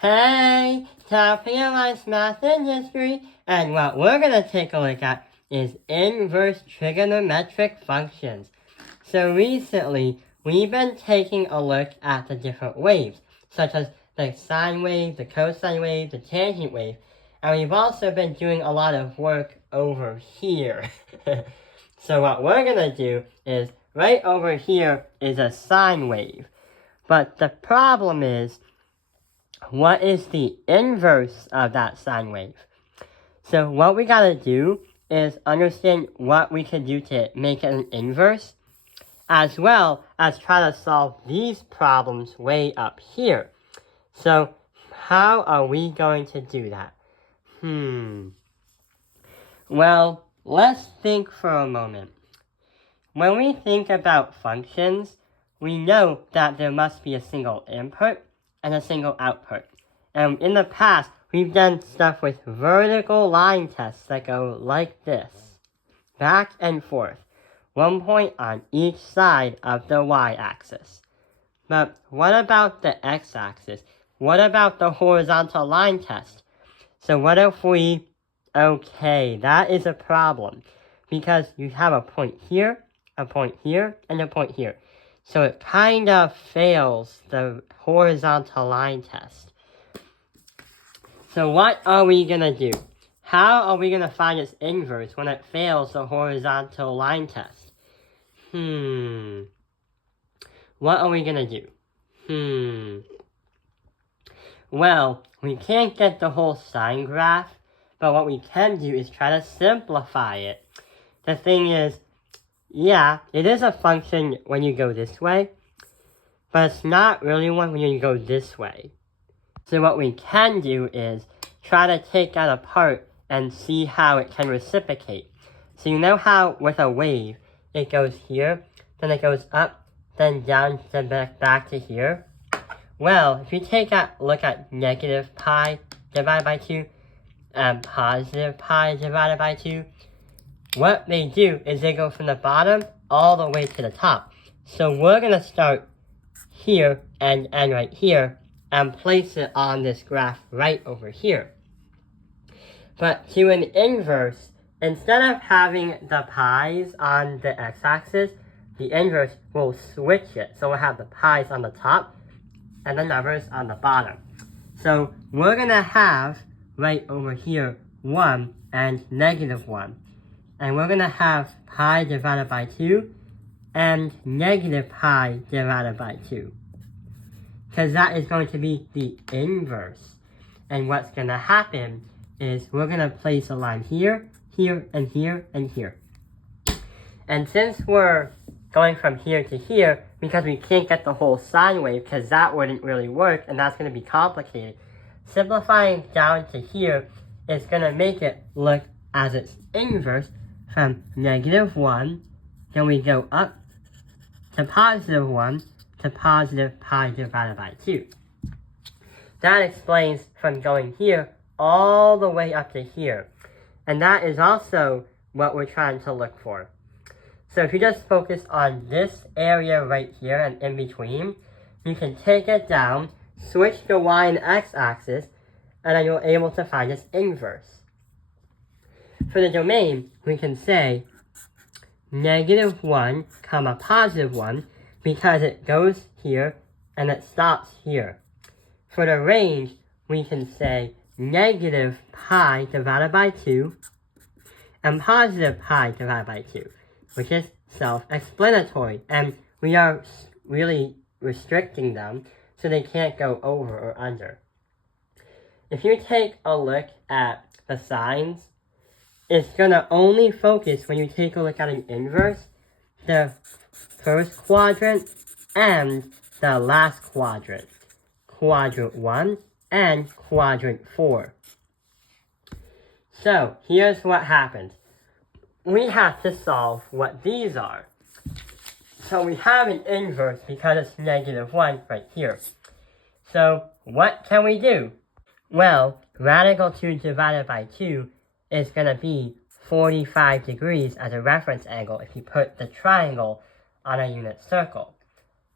Hey, top realized math and history, and what we're going to take a look at is inverse trigonometric functions. So recently, we've been taking a look at the different waves, such as the sine wave, the cosine wave, the tangent wave, and we've also been doing a lot of work over here. So what we're going to do is, right over here is a sine wave, but the problem is, what is the inverse of that sine wave? So what we gotta do is understand what we can do to make it an inverse, as well as try to solve these problems way up here. So how are we going to do that? Well, let's think for a moment. When we think about functions, we know that there must be a single input and a single output. And in the past, we've done stuff with vertical line tests that go like this, back and forth, 1 point on each side of the y-axis. But what about the x-axis? What about the horizontal line test? So what if okay, that is a problem, because you have a point here, and a point here. So it kind of fails the horizontal line test. So what are we going to do? How are we going to find its inverse when it fails the horizontal line test? What are we going to do? Well, we can't get the whole sine graph, but what we can do is try to simplify it. The thing is, yeah, it is a function when you go this way, but it's not really one when you go this way. So what we can do is try to take that apart and see how it can reciprocate. So you know how with a wave, it goes here, then it goes up, then down, then back to here? Well, if you take a look at negative pi divided by 2 and positive pi divided by 2, what they do is they go from the bottom all the way to the top. So we're going to start here and end right here and place it on this graph right over here. But to an inverse, instead of having the pi's on the x-axis, the inverse will switch it. So we'll have the pi's on the top and the numbers on the bottom. So we're going to have right over here 1 and negative 1. And we're going to have pi divided by 2 and negative pi divided by 2. Because that is going to be the inverse. And what's going to happen is we're going to place a line here, here, and here, and here. And since we're going from here to here, because we can't get the whole sine wave, because that wouldn't really work, and that's going to be complicated, simplifying down to here is going to make it look as its inverse from negative 1, then we go up to positive 1, to positive pi divided by 2. That explains from going here all the way up to here. And that is also what we're trying to look for. So if you just focus on this area right here and in between, you can take it down, switch the y and x axis, and then you're able to find its inverse. For the domain, we can say negative 1 comma positive 1, because it goes here and it stops here. For the range, we can say negative pi divided by 2 and positive pi divided by 2, which is self-explanatory, and we are really restricting them so they can't go over or under. If you take a look at the signs, it's going to only focus when you take a look at an inverse, the first quadrant and the last quadrant, quadrant 1 and quadrant 4. So here's what happens. We have to solve what these are. So we have an inverse because it's negative 1 right here. So what can we do? Well, radical 2 divided by 2 is going to be 45 degrees as a reference angle if you put the triangle on a unit circle.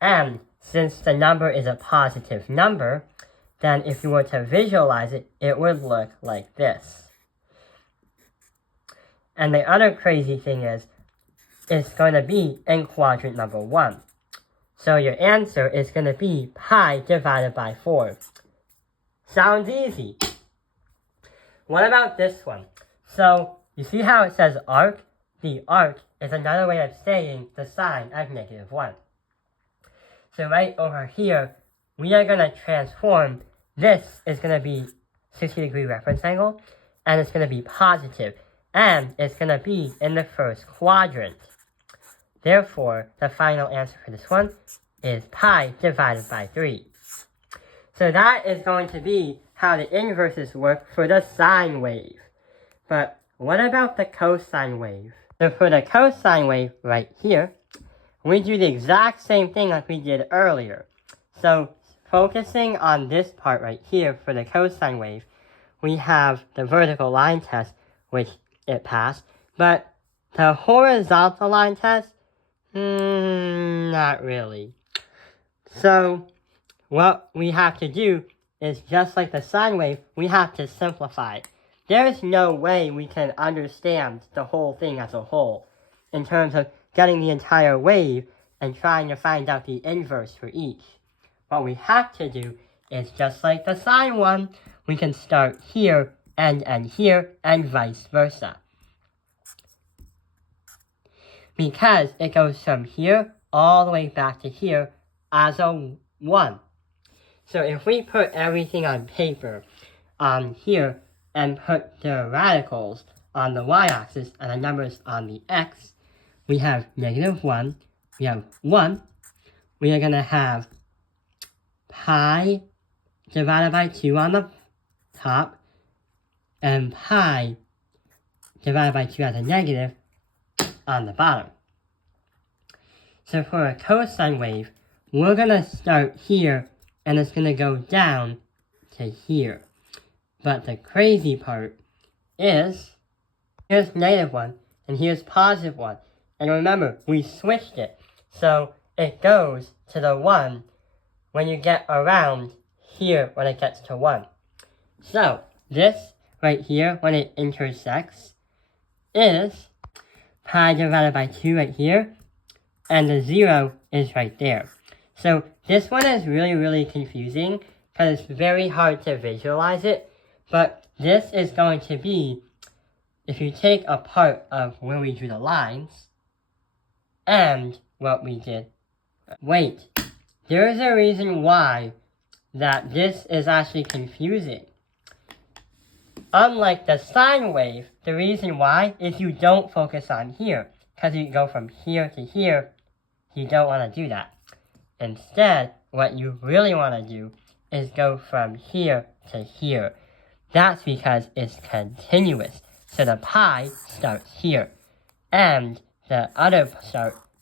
And since the number is a positive number, then if you were to visualize it, it would look like this. And the other crazy thing is, it's going to be in quadrant number 1. So your answer is going to be pi divided by 4. Sounds easy. What about this one? So, you see how it says arc? The arc is another way of saying the sine of -1. So right over here, we are going to transform. This is going to be 60-degree reference angle, and it's going to be positive, and it's going to be in the first quadrant. Therefore, the final answer for this one is pi divided by 3. So that is going to be how the inverses work for the sine wave. But what about the cosine wave? So for the cosine wave right here, we do the exact same thing like we did earlier. So focusing on this part right here for the cosine wave, we have the vertical line test, which it passed, but the horizontal line test, not really. So what we have to do is just like the sine wave, we have to simplify it. There is no way we can understand the whole thing as a whole in terms of getting the entire wave and trying to find out the inverse for each. What we have to do is just like the sine one, we can start here and end here and vice versa. Because it goes from here all the way back to here as a 1. So if we put everything on paper on here and put the radicals on the y-axis and the numbers on the x, we have -1, we have 1, we are going to have pi divided by 2 on the top, and pi divided by 2 as a negative on the bottom. So for a cosine wave, we're going to start here, and it's going to go down to here. But the crazy part is, here's -1, and here's +1. And remember, we switched it. So it goes to the 1 when you get around here when it gets to 1. So this right here, when it intersects, is pi divided by 2 right here, and the 0 is right there. So this one is really confusing because it's very hard to visualize it, but this is going to be, if you take a part of where we drew the lines and what we did. Wait, there is a reason why that this is actually confusing. Unlike the sine wave, the reason why is you don't focus on here, because you go from here to here. You don't want to do that. Instead, what you really want to do is go from here to here. That's because it's continuous. So the pi starts here, and the other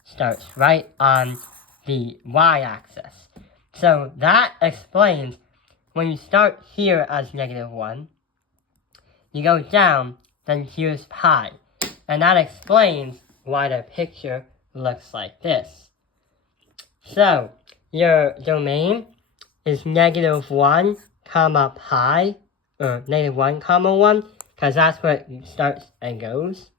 starts right on the y-axis. So that explains when you start here as -1, you go down, then here's pi. And that explains why the picture looks like this. So your domain is -1 comma pi, or -1 comma 1, because that's where it starts and goes.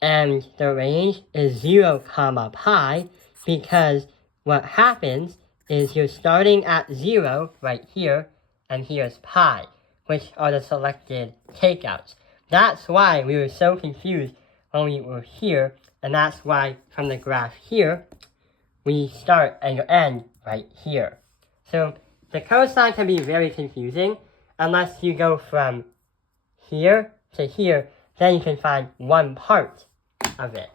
And the range is 0 comma pi, because what happens is you're starting at 0 right here, and here's pi, which are the selected takeouts. That's why we were so confused when we were here, and that's why from the graph here, we start and end right here. So the cosine can be very confusing unless you go from here to here, then you can find one part of it.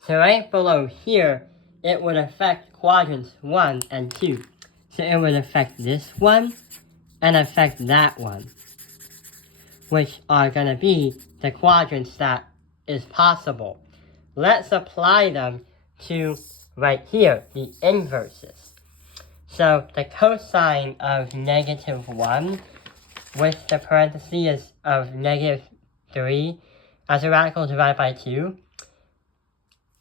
So right below here, it would affect quadrants 1 and 2. So it would affect this one and affect that one, which are going to be the quadrants that is possible. Let's apply them to right here, the inverses. So the cosine of -1 with the parentheses of -3 as a radical divided by 2,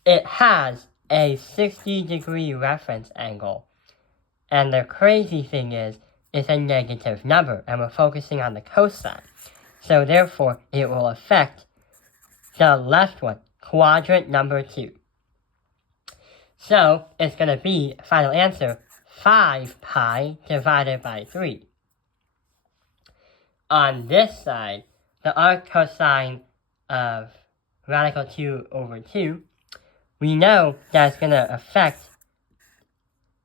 it has a 60-degree reference angle. And the crazy thing is, it's a negative number, and we're focusing on the cosine. So therefore, it will affect the left one, quadrant number 2. So it's going to be, final answer, 5 pi divided by 3. On this side, the arc cosine of radical 2 over 2, we know that's going to affect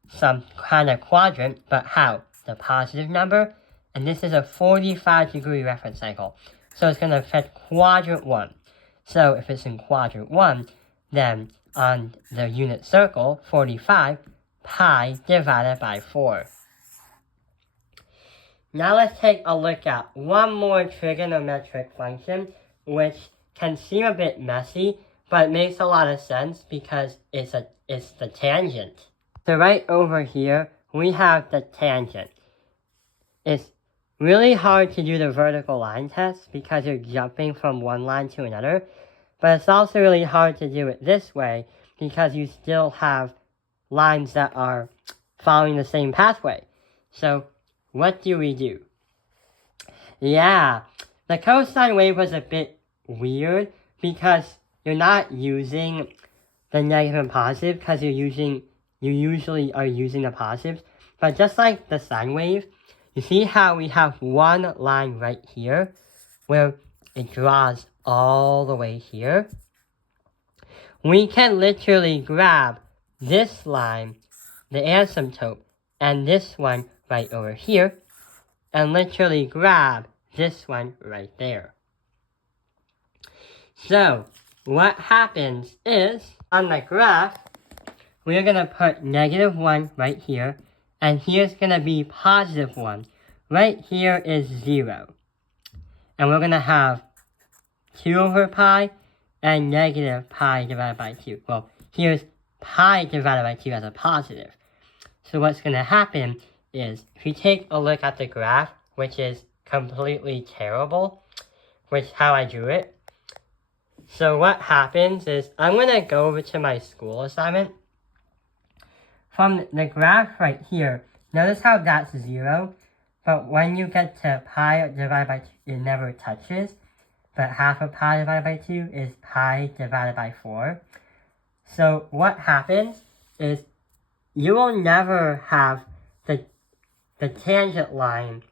some kind of quadrant, but how? The positive number, and this is a 45-degree reference angle. So it's going to affect quadrant 1. So if it's in quadrant 1, then on the unit circle, 45, pi divided by 4. Now let's take a look at one more trigonometric function, which can seem a bit messy, but it makes a lot of sense because it's the tangent. So right over here, we have the tangent. It's really hard to do the vertical line test because you're jumping from one line to another, but it's also really hard to do it this way because you still have lines that are following the same pathway. So what do we do? Yeah, the cosine wave was a bit weird because you're not using the negative and positive because you usually are using the positives. But just like the sine wave, you see how we have one line right here where it draws all the way here? We can literally grab this line, the asymptote, and this one right over here, and literally grab this one right there. So, what happens is, on the graph, we're going to put -1 right here, and here's going to be +1. Right here is 0. And we're going to have 2 over pi and negative pi divided by 2. Well, here's pi divided by 2 as a positive. So what's going to happen is, if you take a look at the graph, which is completely terrible, which how I drew it. So what happens is, I'm going to go over to my school assignment. From the graph right here, notice how that's 0, but when you get to pi divided by 2, it never touches. But half of pi divided by 2 is pi divided by 4. So what happens is, you will never have the tangent line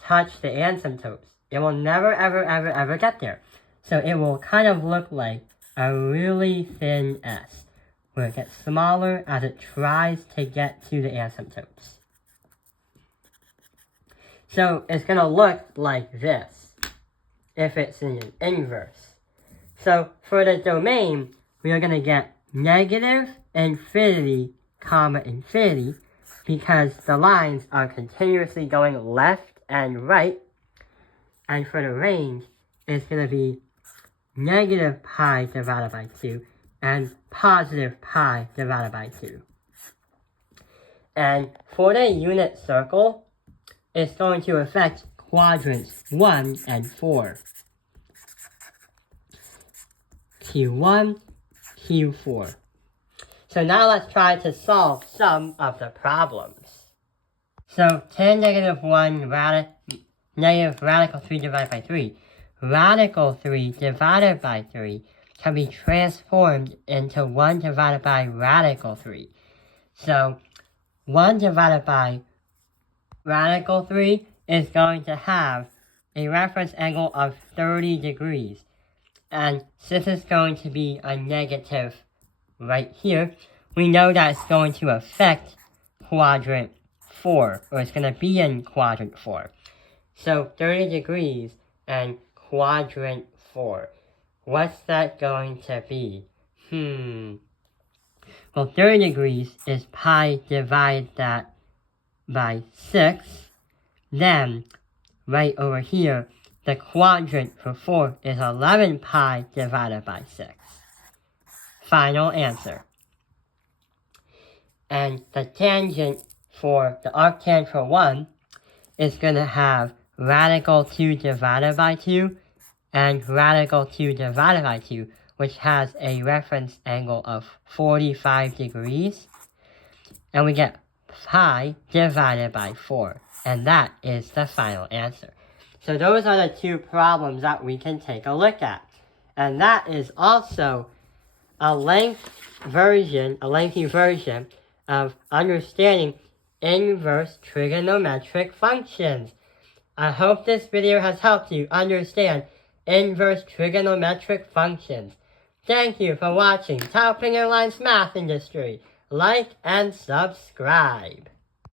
touch the asymptotes. It will never, ever, ever, ever get there. So it will kind of look like a really thin S, where it gets smaller as it tries to get to the asymptotes. So it's going to look like this, if it's in an inverse. So for the domain, we are going to get negative infinity, comma infinity, because the lines are continuously going left and right. And for the range, it's going to be negative pi divided by 2 and positive pi divided by 2. And for the unit circle, it's going to affect quadrants 1 and 4. Q1, Q4. So now let's try to solve some of the problems. So tan -1 negative radical 3 divided by 3. Radical 3 divided by 3 can be transformed into 1 divided by radical 3. So 1 divided by radical 3 is going to have a reference angle of 30 degrees. And since it's going to be a negative right here, we know that it's going to affect quadrant 4, or it's going to be in quadrant 4. So 30 degrees and quadrant 4. What's that going to be? Well, 30 degrees is pi divided that by 6. Then, right over here, the quadrant for 4 is 11 pi divided by 6. Final answer. And the tangent for the arctan for 1 is going to have radical 2 divided by 2 and radical 2 divided by 2, which has a reference angle of 45 degrees. And we get pi divided by 4. And that is the final answer. So those are the two problems that we can take a look at. And that is also a lengthy version of understanding inverse trigonometric functions. I hope this video has helped you understand inverse trigonometric functions. Thank you for watching Top Finger Lines Math Industry. Like and subscribe.